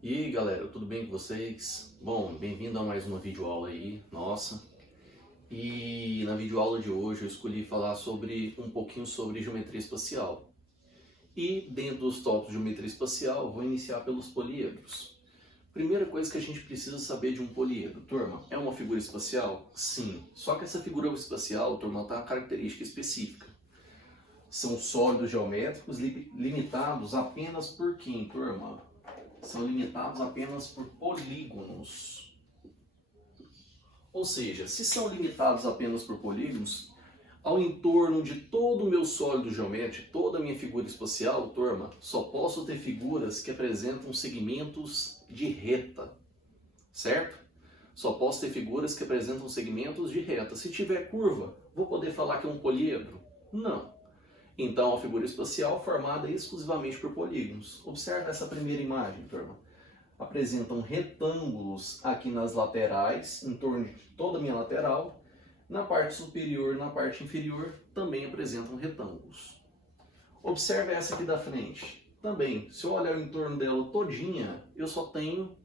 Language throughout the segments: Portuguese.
E aí galera, tudo bem com vocês? Bom, bem-vindo a mais uma videoaula aí, nossa. E na videoaula de hoje eu escolhi falar um pouquinho sobre geometria espacial. E dentro dos tópicos de geometria espacial, eu vou iniciar pelos poliedros. Primeira coisa que a gente precisa saber de um poliedro, turma, é uma figura espacial? Sim, só que essa figura espacial, turma, tem uma característica específica. São sólidos geométricos limitados apenas por quem, turma? São limitados apenas por polígonos. Ou seja, se são limitados apenas por polígonos, ao entorno de todo o meu sólido geométrico, toda a minha figura espacial, turma, só posso ter figuras que apresentam segmentos de reta, certo? Só posso ter figuras que apresentam segmentos de reta. Se tiver curva, vou poder falar que é um poliedro? Não. Então, a figura espacial formada exclusivamente por polígonos. Observe essa primeira imagem, turma. Apresentam retângulos aqui nas laterais, em torno de toda a minha lateral. Na parte superior e na parte inferior também apresentam retângulos. Observe essa aqui da frente. Também, se eu olhar o entorno dela todinha, eu só tenho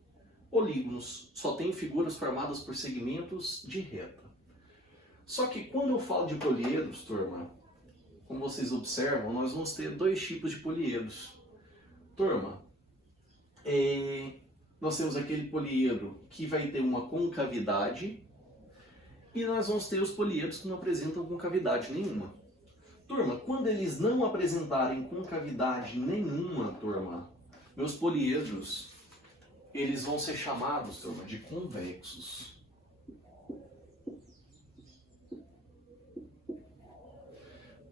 polígonos, só tenho figuras formadas por segmentos de reta. Só que quando eu falo de poliedros, turma, como vocês observam, nós vamos ter dois tipos de poliedros. Turma, nós temos aquele poliedro que vai ter uma concavidade e nós vamos ter os poliedros que não apresentam concavidade nenhuma. Turma, quando eles não apresentarem concavidade nenhuma, turma, meus poliedros, eles vão ser chamados, turma, de convexos.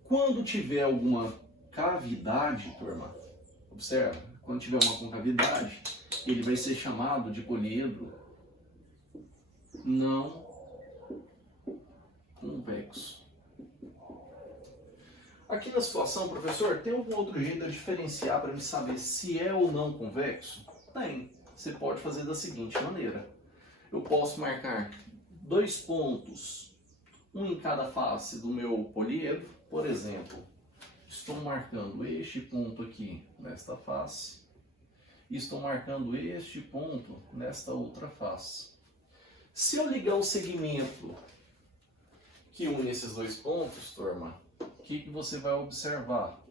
Quando tiver alguma cavidade, turma, observa, quando tiver uma concavidade, ele vai ser chamado de poliedro não convexo. Aqui na situação, professor, tem algum outro jeito de diferenciar para me saber se é ou não convexo? Tem. Você pode fazer da seguinte maneira. Eu posso marcar dois pontos, um em cada face do meu poliedro. Por exemplo, estou marcando este ponto aqui nesta face e estou marcando este ponto nesta outra face. Se eu ligar o segmento que une esses dois pontos, turma, o que você vai observar?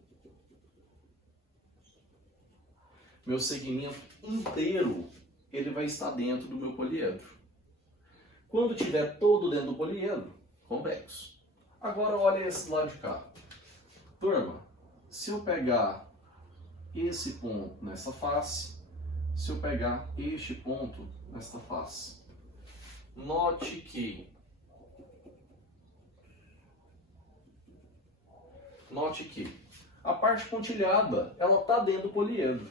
Meu segmento inteiro ele vai estar dentro do meu poliedro. Quando tiver todo dentro do poliedro, convexo. Agora olha esse lado de cá. Turma, se eu pegar esse ponto nessa face, se eu pegar este ponto nesta face, note que a parte pontilhada, ela está dentro do poliedro.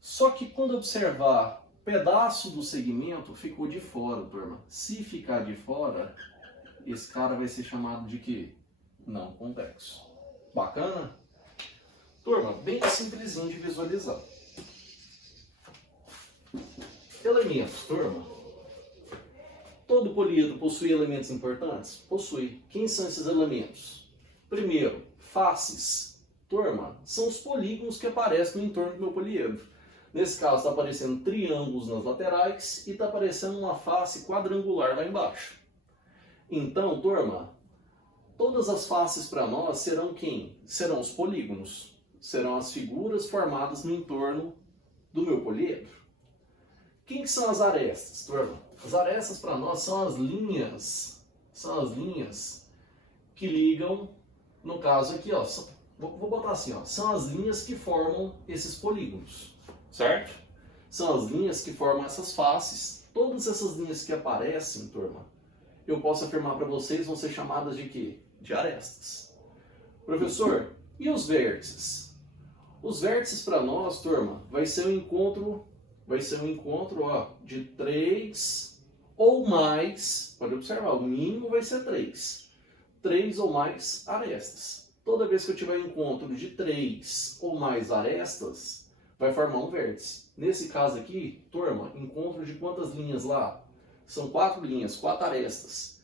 Só que quando observar, pedaço do segmento ficou de fora, turma. Se ficar de fora, esse cara vai ser chamado de quê? Não convexo. Bacana? Turma, bem simplesinho de visualizar. Elementos, turma. Todo poliedro possui elementos importantes? Possui. Quem são esses elementos? Primeiro, faces. Turma, são os polígonos que aparecem no entorno do meu poliedro. Nesse caso está aparecendo triângulos nas laterais e está aparecendo uma face quadrangular lá embaixo. Então, turma, todas as faces para nós serão quem? Serão os polígonos. Serão as figuras formadas no entorno do meu poliedro. Quem que são as arestas, turma? As arestas para nós são as linhas que ligam, no caso aqui, ó, vou botar assim, ó, são as linhas que formam esses polígonos, certo? São as linhas que formam essas faces. Todas essas linhas que aparecem, turma, eu posso afirmar para vocês, vão ser chamadas de quê? De arestas. Professor, e os vértices? Os vértices para nós, turma, vai ser um encontro, ó, de 3 ou mais, pode observar, o mínimo vai ser 3. 3 ou mais arestas. Toda vez que eu tiver um encontro de 3 ou mais arestas, vai formar um vértice. Nesse caso aqui, turma, encontro de quantas linhas lá? São 4 linhas, 4 arestas.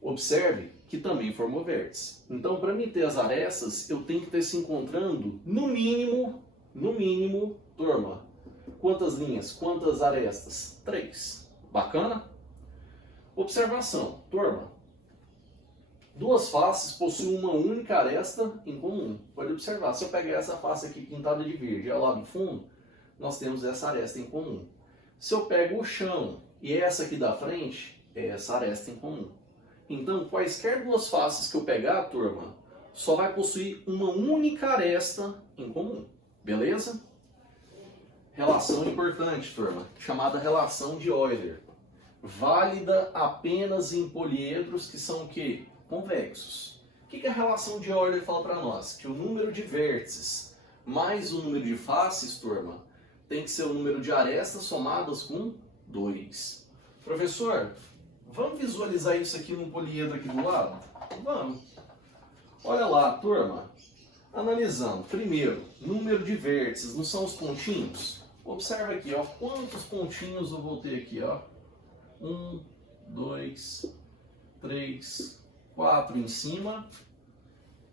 Observe que também formou vértice. Então, para mim ter as arestas, eu tenho que estar se encontrando, no mínimo, turma, Quantas linhas? Quantas arestas? 3. Bacana? Observação, turma. Duas faces possuem uma única aresta em comum. Pode observar, se eu pegar essa face aqui pintada de verde e ao lado do fundo, nós temos essa aresta em comum. Se eu pego o chão e essa aqui da frente, é essa aresta em comum. Então, quaisquer duas faces que eu pegar, turma, só vai possuir uma única aresta em comum. Beleza? Relação importante, turma, chamada relação de Euler. Válida apenas em poliedros que são o quê? Convexos. O que a relação de Euler fala para nós? Que o número de vértices mais o número de faces, turma, tem que ser o número de arestas somadas com 2. Professor, vamos visualizar isso aqui num poliedro aqui do lado? Vamos. Olha lá, turma. Analisando. Primeiro, número de vértices, não são os pontinhos? Observa aqui, ó, quantos pontinhos eu vou ter aqui, ó. 1, 2, 3, 4 em cima.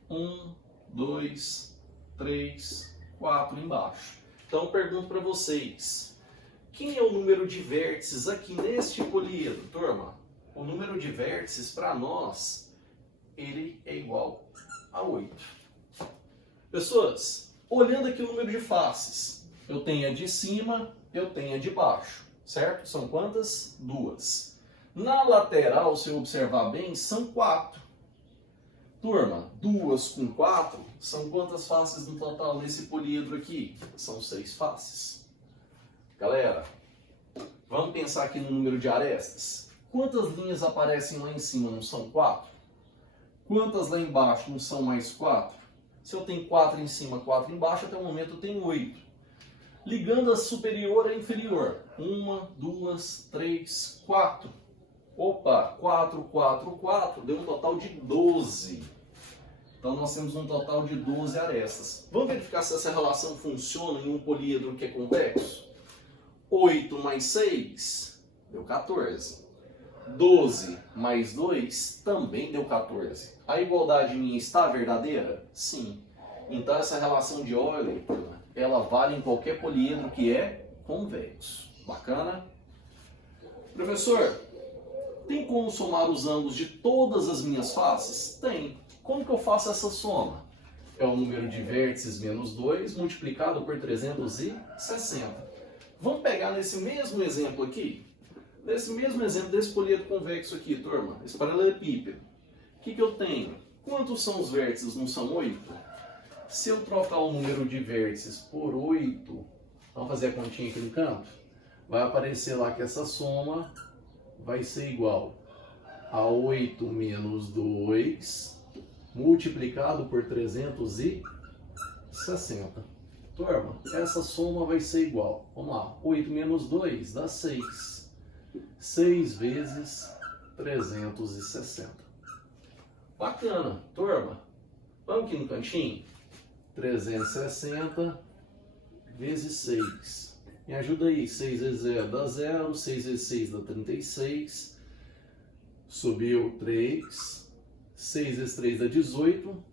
1, 2, 3, 4 embaixo. Então eu pergunto para vocês, quem é o número de vértices aqui neste poliedro, turma? O número de vértices para nós, ele é igual a 8. Pessoas, olhando aqui o número de faces, eu tenho a de cima, eu tenho a de baixo, certo? São quantas? 2. Na lateral, se eu observar bem, são 4. Turma, 2 com 4, são quantas faces no total nesse poliedro aqui? São 6 faces. Galera, vamos pensar aqui no número de arestas. Quantas linhas aparecem lá em cima? Não são 4? Quantas lá embaixo? Não são mais 4? Se eu tenho 4 em cima, 4 embaixo, até o momento eu tenho 8. Ligando a superior à inferior. 1, 2, 3, 4. Opa, 4, 4, 4, deu um total de 12. Então nós temos um total de 12 arestas. Vamos verificar se essa relação funciona em um poliedro que é convexo? 8 mais 6 deu 14. 12 mais 2 também deu 14. A igualdade minha está verdadeira? Sim. Então essa relação de Euler, ela vale em qualquer poliedro que é convexo. Bacana? Professor, tem como somar os ângulos de todas as minhas faces? Tem. Como que eu faço essa soma? É o número de vértices menos 2 multiplicado por 360. Vamos pegar nesse mesmo exemplo aqui? Nesse mesmo exemplo desse poliedro convexo aqui, turma, esse paralelepípedo. O que eu tenho? Quantos são os vértices? Não são 8? Se eu trocar o número de vértices por 8, vamos fazer a continha aqui no canto? Vai aparecer lá que essa soma vai ser igual a 8 menos 2 multiplicado por 360. Turma, essa soma vai ser igual, vamos lá, 8 menos 2 dá 6. 6 vezes 360. Bacana, turma. Vamos aqui no cantinho? 360 vezes 6. Me ajuda aí, 6 vezes 0 dá 0, 6 vezes 6 dá 36. Subiu 3. 6 vezes 3 dá 18.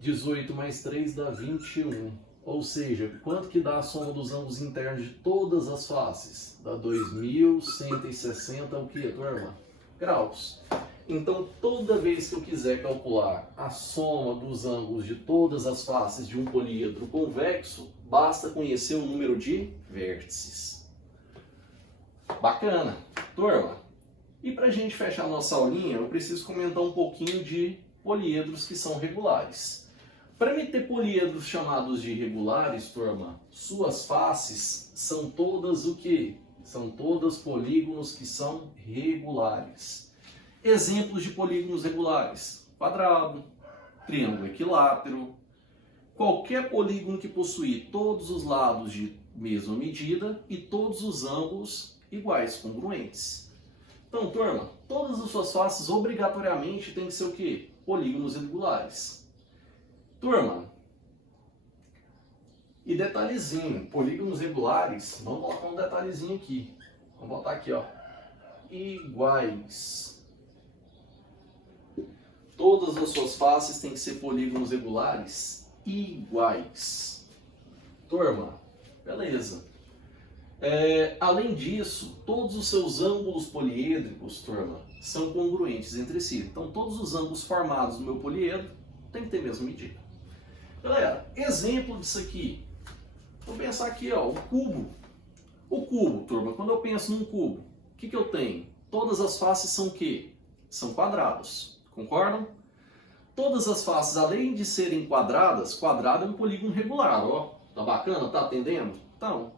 18 mais 3 dá 21. Ou seja, quanto que dá a soma dos ângulos internos de todas as faces? Dá 2160 o que, turma? Graus. Então, toda vez que eu quiser calcular a soma dos ângulos de todas as faces de um poliedro convexo, basta conhecer o número de vértices. Bacana. Turma, e para a gente fechar a nossa aulinha, eu preciso comentar um pouquinho de poliedros que são regulares. Para mim ter poliedros chamados de regulares, turma, suas faces são todas o quê? São todas polígonos que são regulares. Exemplos de polígonos regulares: quadrado, triângulo equilátero, qualquer polígono que possui todos os lados de mesma medida e todos os ângulos iguais, congruentes. Então, turma, todas as suas faces obrigatoriamente têm que ser o quê? Polígonos regulares. Turma, e detalhezinho, polígonos regulares, vamos colocar um detalhezinho aqui. Vamos botar aqui, ó, iguais. Todas as suas faces têm que ser polígonos regulares iguais. Turma, beleza. Além disso, todos os seus ângulos poliêdricos, turma, são congruentes entre si. Então, todos os ângulos formados no meu poliedro tem que ter a mesma medida. Galera, exemplo disso aqui. Vou pensar aqui, ó, o cubo. O cubo, turma, quando eu penso num cubo, o que eu tenho? Todas as faces são o quê? São quadrados. Concordam? Todas as faces, além de serem quadradas, quadrado é um polígono regular, ó. Tá bacana? Tá atendendo? Então,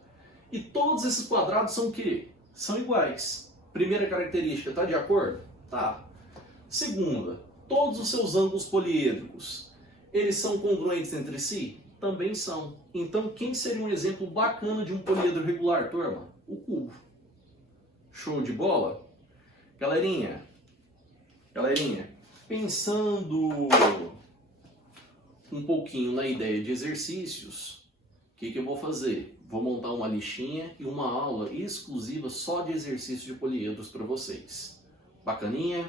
e todos esses quadrados são o quê? São iguais. Primeira característica, tá de acordo? Tá. Segunda, todos os seus ângulos poliêdricos, eles são congruentes entre si? Também são. Então, quem seria um exemplo bacana de um poliedro regular, turma? O cubo. Show de bola? Galerinha, pensando um pouquinho na ideia de exercícios, o que eu vou fazer? Vou montar uma listinha e uma aula exclusiva só de exercícios de poliedros para vocês. Bacaninha?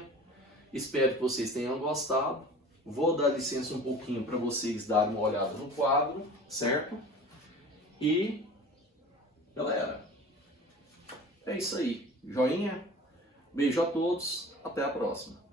Espero que vocês tenham gostado. Vou dar licença um pouquinho para vocês darem uma olhada no quadro, certo? E, galera, é isso aí. Joinha? Beijo a todos. Até a próxima.